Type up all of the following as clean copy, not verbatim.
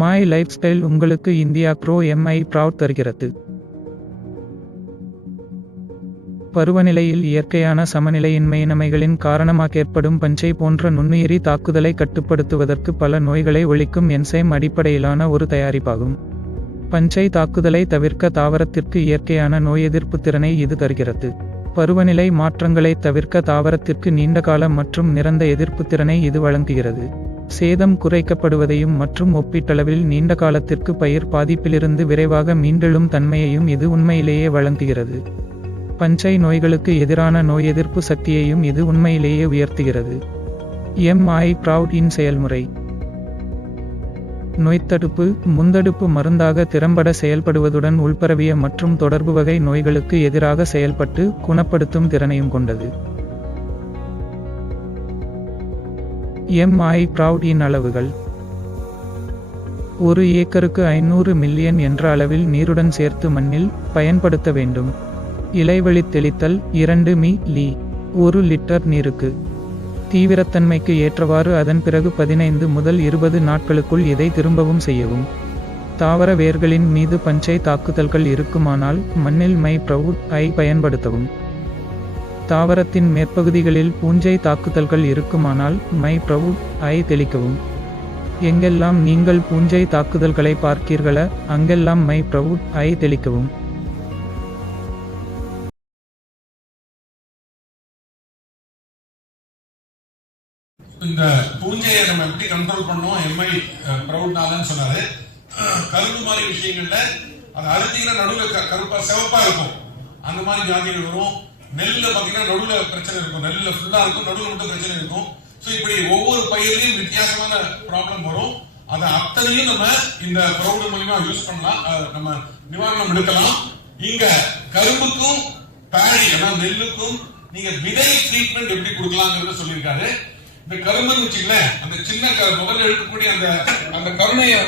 My life style உங்களுக்கு India grow Mi proud தருகிறது. பருவநிலையில் இயற்கையான சமநிலையின்மையின்மைகளின் காரணமாக ஏற்படும் பஞ்சை போன்ற நுண்ணுயிரி தாக்குதலை கட்டுப்படுத்துவதற்கு பல நோய்களை ஒழிக்கும் என்சைம் அடிப்படையிலான ஒரு தயாரிப்பாகும். பஞ்சை தாக்குதலை தவிர்க்க தாவரத்திற்கு இயற்கையான நோய் எதிர்ப்பு திறனை இது தருகிறது. பருவநிலை மாற்றங்களை தவிர்க்க தாவரத்திற்கு நீண்டகால மற்றும் நிரந்த எதிர்ப்பு திறனை இது வழங்குகிறது. சேதம் குறைக்கப்படுவதையும் மற்றும் ஒப்பீட்டளவில் நீண்ட காலத்திற்கு பயிர் பாதிப்பிலிருந்து விரைவாக மீண்டெழும் தன்மையையும் இது உண்மையிலேயே வழங்குகிறது. பஞ்சை நோய்களுக்கு எதிரான நோய் எதிர்ப்பு சக்தியையும் இது உண்மையிலேயே உயர்த்துகிறது. எம்ஐ ப்ரவுட் இன் செயல்முறை. நோய்த்தடுப்பு முந்தடுப்பு மருந்தாக திறம்பட செயல்படுவதுடன் உள்பரவிய மற்றும் தொடர்பு வகை நோய்களுக்கு எதிராக செயல்பட்டு குணப்படுத்தும் திறனையும் கொண்டது. எம்ஐ ப்ரவுட் இன் அளவுகள். ஒரு ஏக்கருக்கு 500 மில்லியன் என்ற அளவில் நீருடன் சேர்த்து மண்ணில் பயன்படுத்த வேண்டும். இலைவழி தெளித்தல் 2 மி.லி. 1 லிட்டர் நீருக்கு. தீவிரத்தன்மைக்கு ஏற்றவாறு அதன் பிறகு 15 முதல் 20 நாட்களுக்குள் இதை திரும்பவும் செய்யவும். தாவர வேர்களின் மீது பஞ்சை தாக்குதல்கள் இருக்குமானால் மண்ணில் மை ப்ரவுட் ஐ பயன்படுத்தவும். தாவரத்தின் மேற்பகுதிகளில் பூஞ்சை தாக்குதல்கள் இருக்குமானால் மை ப்ரவுட் ஐ தெளிக்கவும். எங்கெல்லாம் நீங்கள் பூஞ்சை தாக்குதல்களை பார்க்கிறீர்களோ அங்கெல்லாம் மை ப்ரவுட் ஐ தெளிக்கவும். இந்த பூஞ்சையை நம்ம எப்படி கண்ட்ரோல் பண்ணோம் எம்ஐ ப்ரவுட்னாலன்னு சொன்னாரு. கரும்பு மாதிரி விஷயங்கள்ல அது அறுத்தீங்கன்னா நடுவில் கருப்பா சிவப்பா இருக்கும், அந்த மாதிரி வியாதிகள் வரும். நெல்லுல பாத்தீங்கன்னா நடுவில் பிரச்சனை இருக்கும், நெல்லுல ஃபுல்லா இருக்கும், நடுவில் மட்டும் பிரச்சனை இருக்கும். சோ இப்படி ஒவ்வொரு பயிர்லயும் வித்தியாசமான ப்ராப்ளம் வரும். அதை அத்தனையும் நம்ம இந்த ப்ரவுட் மூலமா யூஸ் பண்ணலாம், நம்ம நிவாரணம் எடுக்கலாம். இங்க கரும்புக்கும் பேடி நெல்லுக்கும் நீங்க விதை ட்ரீட்மெண்ட் எப்படி கொடுக்கலாங்கிறத சொல்லியிருக்காரு. இந்த கரும்புன்னு வச்சுங்களேன், அந்த சின்ன முதல்ல எடுக்கக்கூடிய அந்த கருணையை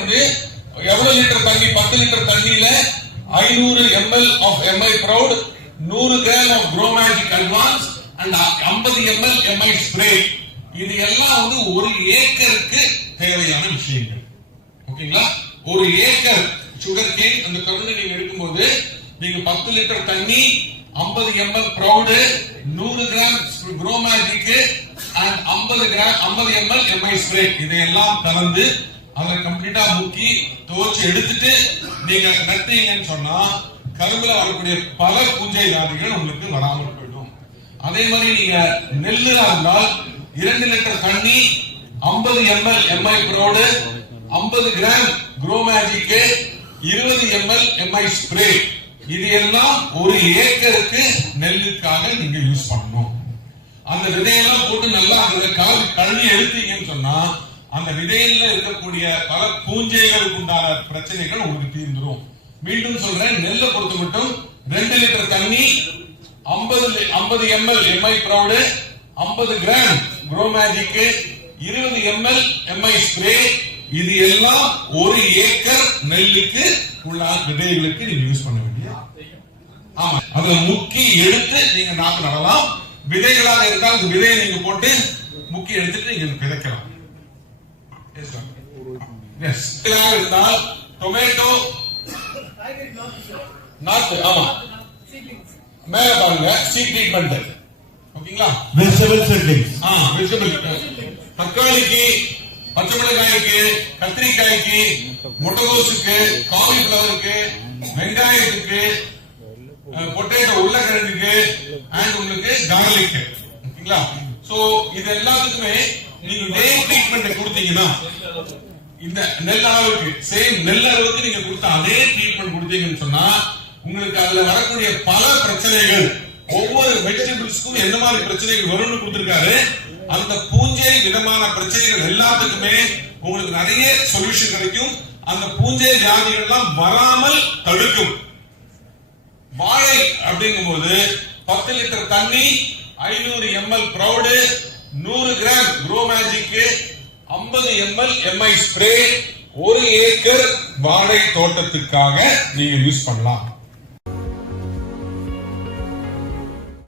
எவ்வளவு லிட்டர் தண்ணி, 10 லிட்டர் தண்ணியில 500 ml ஆஃப் எம்ஐ ப்ரவுட், 100 கிராம் ஆஃப் குரோமேஜிக் advance and 50 ml MI spray. இது எல்லாம் ஒரு ஏக்கருக்கு தேவையான விஷயங்கள். ஓகேங்களா? ஒரு ஏக்கர் சுகர் கேன் அந்த கருணை நீங்க எடுக்கும்போது நீங்க 10 லிட்டர் தண்ணி, 50 ml ப்ரவுட், 100 கிராம் குரோமேஜிக் and 50 ml எம்ஐ ஸ்ப்ரே இதையெல்லாம் கலந்து அதை கம்ப்ளீட்டா முக்கி துவைச்சு எடுத்துட்டு நீங்க நட்டீங்கன்னு சொன்னா கரும்புல வரக்கூடிய பல பூஞ்சை வியாதிகள் உங்களுக்கு வராமல் போயிடும். அதே மாதிரி நீங்க நெல்லு இருந்தால் 2 லிட்டர் தண்ணி, 50 ml எம்ஐ ப்ரவுட், 50 கிராம் குரோமேஜிக், 20 ml எம்ஐ ஸ்ப்ரே இது எல்லாம் ஒரு ஏக்கருக்கு நெல்லுக்காக நீங்க யூஸ் பண்ணணும். அந்த விதையெல்லாம் போட்டு நல்லா கழுவி எடுத்தீங்கன்னு சொன்னா அந்த விதையில இருக்கக்கூடிய பல பூஞ்சைகளுக்கு உண்டான பிரச்சனைகள் உங்களுக்கு தீர்ந்துடும். மீண்டும் சொல்றேன், நெல்லை பொறுத்த மட்டும் 2 லிட்டர் தண்ணி, 50 ml எம்ஐ ப்ரவுட், 50 கிராம் குரோமேஜிக், 20 ml எம்ஐ ஸ்ப்ரே இது எல்லாம் ஒரு ஏக்கர் நெல்லுக்கு உள்ள விதைகளுக்கு நீங்க யூஸ் பண்ண வேண்டிய. ஆமா, அதுல முக்கி எடுத்து நீங்க நாட்டு நடலாம். விதைகளாக இருந்தால் அந்த விதையை நீங்க போட்டு முக்கி எடுத்துட்டு நீங்க விதைக்கலாம். இருந்தால் டொமேட்டோ நாட்டு, ஆமா மேல பாருங்க சீட் ட்ரீட்மெண்ட். ஓகேங்களா? Vegetable settings. வெஜிடபிள் தக்காளிக்கு, பச்சை மிளகாய்க்கு, கத்திரிக்காய்க்கு, முட்டைகோசுக்கு, காலிஃபிளவருக்கு, வெங்காயத்துக்கு, பொட்டேட்டோ உருளைக்கிழங்குக்கு அண்ட் உங்களுக்கு கார்லிக். ஓகேங்களா? சோ இது எல்லாத்துக்குமே நீங்க இதே ட்ரீட்மெண்ட் கொடுத்தீங்கன்னா இந்த நெல் அளவுக்கு சேம் நெல் அளவுக்கு நீங்க கொடுத்த அதே ட்ரீட்மெண்ட் கொடுத்தீங்கன்னு சொன்னா உங்களுக்கு அதுல வரக்கூடிய பல பிரச்சனைகள், ஒவ்வொரு வெஜிடபிள்ஸ்க்கும் எந்த மாதிரி பிரச்சனைகள் வரும்னு கொடுத்திருக்காரு. அந்த பூஞ்சை விதமான பிரச்சனைகள் எல்லாத்துக்குமே உங்களுக்கு நிறைய சொல்யூஷன் கிடைக்கும். அந்த பூஞ்சை வியாதிகள் எல்லாம் வராமல் தடுக்கும். வாழை அப்படிங்கும் போது 10 லிட்டர் தண்ணி, 500 ml ப்ரவுட், 100 கிராம் குரோமேஜிக், 50 ml எம்ஐ ஸ்ப்ரே ஒரு ஏக்கர் வாழை தோட்டத்துக்காக நீங்க யூஸ் பண்ணலாம்.